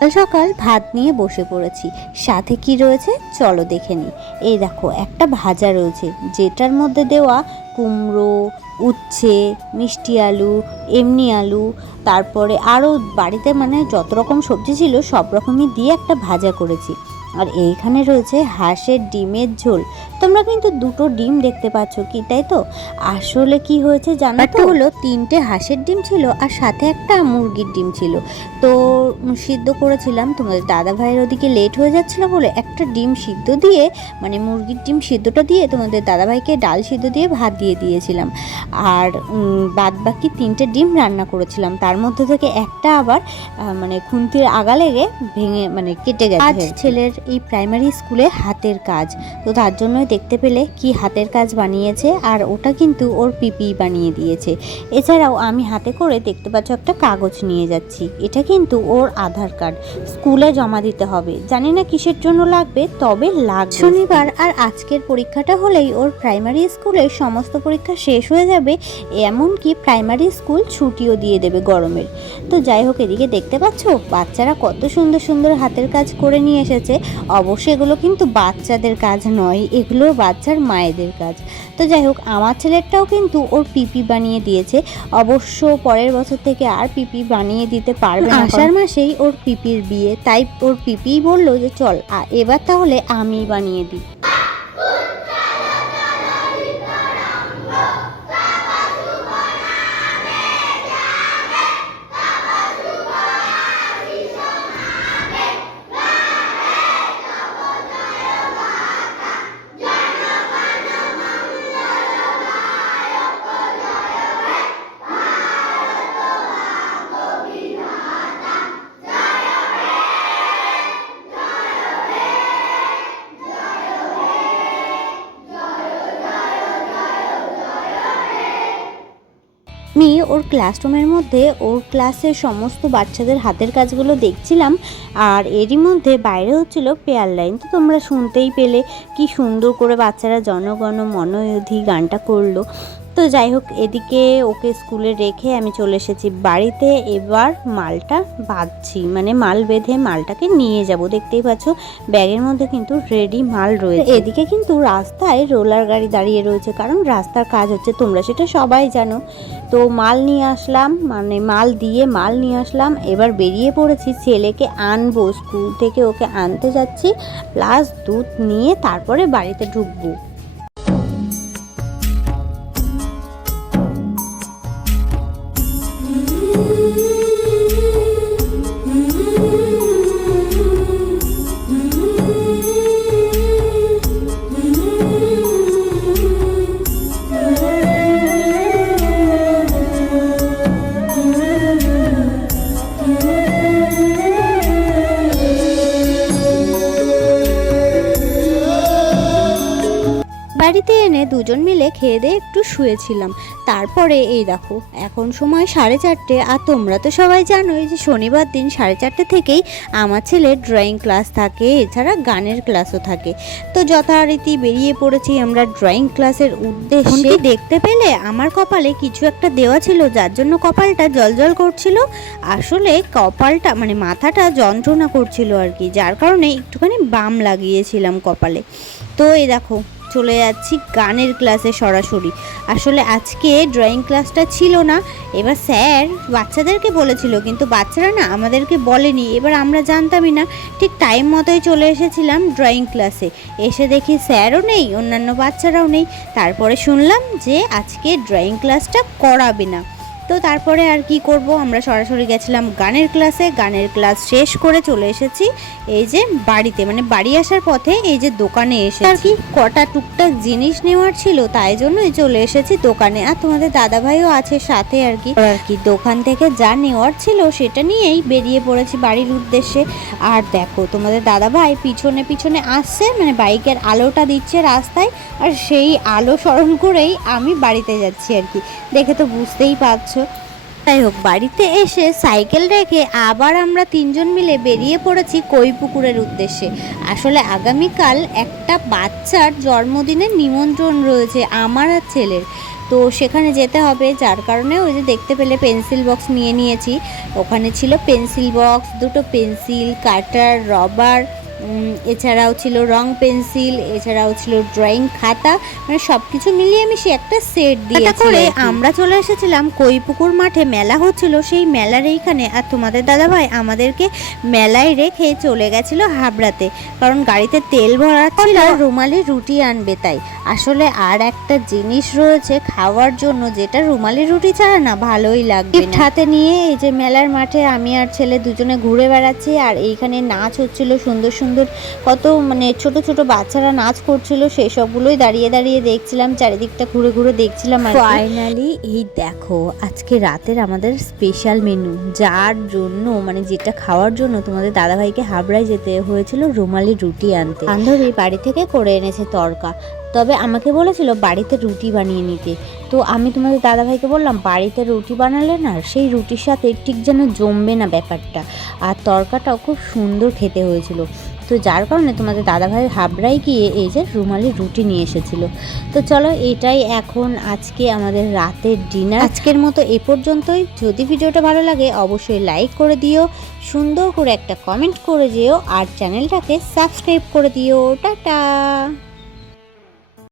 সকাল সকাল ভাত নিয়ে বসে পড়েছি। সাথে কি রয়েছে? চলো দেখে নিই। এই দেখো, একটা ভাজা রয়েছে। যেটার মধ্যে দেওয়া কুমড়ো, উচ্ছে, মিষ্টি আলু, এমনি আলু, তারপরে আরও বাড়িতে মানে যত রকম সবজি ছিল, সব রকমই দিয়ে একটা ভাজা করেছি। আর এইখানে রয়েছে হাঁসের ডিমের ঝোল। তোমরা কিন্তু দুটো ডিম দেখতে পাচ্ছ কি তাই তো? আসলে কি হয়েছে জানো তো? হলো তিনটে হাঁসের ডিম ছিল আর সাথে একটা মুরগির ডিম ছিল। তো সিদ্ধ করেছিলাম তোমাদের দাদা ভাইয়ের ওদিকে লেট হয়ে যাচ্ছিল বলে একটা ডিম সিদ্ধ দিয়ে মানে মুরগির ডিম সিদ্ধটা দিয়ে তোমাদের দাদা ভাইকে ডাল সিদ্ধ দিয়ে ভাত দিয়ে দিয়েছিলাম। আর বাদ বাকি তিনটে ডিম রান্না করেছিলাম। তার মধ্যে থেকে একটা আবার মানে খুন্তির আগা লেগে ভেঙে মানে কেটে গেছে ছেলের এই প্রাইমারি স্কুলে হাতের কাজ। তো তার জন্যই দেখতে পেলে কি হাতের কাজ বানিয়েছে আর ওটা কিন্তু ওর পিপি বানিয়ে দিয়েছে। এছাড়াও আমি হাতে করে দেখতে পাচ্ছ একটা কাগজ নিয়ে যাচ্ছি। এটা কিন্তু ওর আধার কার্ড। স্কুলে জমা দিতে হবে। জানি না কিসের জন্য লাগবে, তবে লাগবে। শনিবার আর আজকের পরীক্ষাটা হলেই ওর প্রাইমারি স্কুলে সমস্ত পরীক্ষা শেষ হয়ে যাবে, এমনকি প্রাইমারি স্কুল ছুটিও দিয়ে দেবে গরমের। তো যাই হোক, এদিকে দেখতে পাচ্ছ, বাচ্চারা কত সুন্দর সুন্দর হাতের কাজ করে নিয়ে এসেছে। অবশ্যই এগুলো কিন্তু বাচ্চাদের কাজ নয় এগুলো বাচ্চার মায়েদের কাজ। তো যাই হোক আমার ছেলেরটাও কিন্তু ওর পিপি বানিয়ে দিয়েছে। অবশ্য পরের বছর থেকে আর পিপি বানিয়ে দিতে পারবে আষাঢ় মাসেই ওর পিপির বিয়ে তাই ওর পিপি বলল যে চল এবার তাহলে আমি বানিয়ে দিই। ওর ক্লাসরুমের মধ্যে ওর ক্লাসের সমস্ত বাচ্চাদের হাতের কাজগুলো দেখছিলাম, আর এরই মধ্যে বাইরে হচ্ছিল পেয়ার লাইন। তো তোমরা শুনতেই পেলে কি সুন্দর করে বাচ্চারা জনগণ মনোয়ধি গানটা করল। তো যাই হোক, এদিকে ওকে স্কুলে রেখে আমি চলে এসেছি বাড়িতে। এবার মালটা বাঁধছি মানে মাল বেঁধে মালটাকে নিয়ে যাব। দেখতেই পাচ্ছ, ব্যাগের মধ্যে কিন্তু রেডি মাল রয়েছে। এদিকে কিন্তু রাস্তায় রোলার গাড়ি দাঁড়িয়ে রয়েছে, কারণ রাস্তার কাজ হচ্ছে, তোমরা সেটা সবাই জানো। তো মাল নিয়ে আসলাম মানে মাল দিয়ে মাল নিয়ে আসলাম। এবার বেরিয়ে পড়েছি, ছেলেকে আনব, স্কুল থেকে ওকে আনতে যাচ্ছি প্লাস দুধ নিয়ে তারপরে বাড়িতে ঢুকবো। বাড়িতে এনে দুজন মিলে খেয়ে দিয়ে একটু শুয়েছিলাম। তারপরে এই দেখো এখন সময় সাড়ে চারটে আর তোমরা তো সবাই জানোই যে শনিবার দিন সাড়ে চারটে থেকেই আমার ছেলের ড্রয়িং ক্লাস থাকে এছাড়া গানের ক্লাসও থাকে। তো যথারীতি বেরিয়ে পড়েছি আমরা ড্রয়িং ক্লাসের উদ্দেশ্যে। দেখতে পেলে আমার কপালে কিছু একটা দেওয়া ছিল যার জন্য কপালটা জলজল করছিল। আসলে কপালটা মানে মাথাটা যন্ত্রণা করছিল আর কি যার কারণে একটুখানি বাম লাগিয়েছিলাম কপালে। তো এই দেখো চলে যাচ্ছি গানের ক্লাসে সরাসরি। আসলে আজকে ড্রয়িং ক্লাসটা ছিল না। এবার স্যার বাচ্চাদেরকে বলেছিল, কিন্তু বাচ্চারা না আমাদেরকে বলেনি। এবার আমরা জানতামই না। ঠিক টাইম মতোই চলে এসেছিলাম ড্রয়িং ক্লাসে এসে দেখি স্যারও নেই, অন্যান্য বাচ্চারাও নেই। তারপরে শুনলাম যে আজকে ড্রয়িং ক্লাসটা করাবে না। তো তারপরে আর কি করব? আমরা সরাসরি গেছিলাম গানের ক্লাসে। গানের ক্লাস শেষ করে চলে এসেছি এই যে বাড়িতে। মানে বাড়ি আসার পথে এই যে দোকানে এসে আর কি কটা টুকটাক জিনিস নেওয়ার ছিল তাই জন্যই চলে এসেছি দোকানে। আর তোমাদের দাদা ভাইও আছে সাথে আর কি। আর কি দোকান থেকে যা নেওয়ার ছিল সেটা নিয়েই বেরিয়ে পড়েছি বাড়ির উদ্দেশ্যে। আর দেখো তোমাদের দাদা ভাই পিছনে পিছনে আসছে মানে বাইকের আলোটা দিচ্ছে রাস্তায়। আর সেই আলো স্মরণ করেই আমি বাড়িতে যাচ্ছি আর কি। দেখে তো বুঝতেই পারছ। যাই হোক, বাড়িতে এসে সাইকেল রেখে আবার আমরা তিনজন মিলে বেরিয়ে পড়েছি কই পুকুরের উদ্দেশ্যে। আসলে আগামীকাল একটা বাচ্চার জন্মদিনের নিমন্ত্রণ রয়েছে আমার আর ছেলের। তো সেখানে যেতে হবে, যার কারণে ওই যে দেখতে পেলে পেন্সিল বক্স নিয়ে নিয়েছি। ওখানে ছিল পেন্সিল বক্স, দুটো পেন্সিল, কাটার, রবার এছাড়াও ছিল রং পেন্সিল এছাড়াও ছিল ড্রয়িং খাতা মানে সব কিছু মিলিয়ে আমি সে একটা সেট দিয়ে করে আমরা চলে এসেছিলাম কইপুকুর মাঠে মেলা হচ্ছিল সেই মেলার এইখানে। আর তোমাদের দাদাভাই আমাদেরকে মেলায় রেখে চলে গেছিল হাবড়াতে কারণ গাড়িতে তেল ভরা ছিল রুমালি রুটি আনবে তাই। আসলে আর একটা জিনিস রয়েছে খাওয়ার জন্য যেটা রুমালি রুটি ছাড়া না ভালোই লাগবে। হাতে নিয়ে এই যে মেলার মাঠে আমি আর ছেলে দুজনে ঘুরে বেড়াচ্ছি আর এইখানে নাচ হচ্ছিল সুন্দর সুন্দর কত মানে ছোট ছোট বাচ্চারা নাচ করছিল সেই সবগুলোই দাঁড়িয়ে দাঁড়িয়ে দেখছিলাম চারিদিকটা ঘুরে ঘুরে দেখছিলাম আর ফাইনালি এই দেখো আজকে রাতের আমাদের স্পেশাল মেনু যার জন্য মানে যেটা খাওয়ার জন্য তোমাদের দাদাভাইকে হাবড়ায় যেতে হয়েছিল রুমালি রুটি আনতে। বান্ধবী বাড়ি থেকে করে এনেছে তরকা তবে আমাকে বলেছিল বাড়িতে রুটি বানিয়ে নিতে। তো আমি তোমাদের দাদাভাইকে বললাম বাড়িতে রুটি বানালে না সেই রুটির সাথে ঠিক যেন জমবে না ব্যাপারটা। আর তরকাটাও খুব সুন্দর খেতে হয়েছিল। তো যার কারণে তোমাদের দাদাভাই হাবড়ায় গিয়ে এই যে রুমালি রুটি নিয়ে এসেছিল। তো চলো এটাই এখন আজকে আমাদের রাতের ডিনার। আজকের মতো এ পর্যন্তই। যদি ভিডিওটা ভালো লাগে অবশ্যই লাইক করে দিও, সুন্দর করে একটা কমেন্ট করে যেও, আর চ্যানেলটাকে সাবস্ক্রাইব করে দিও। টাটা!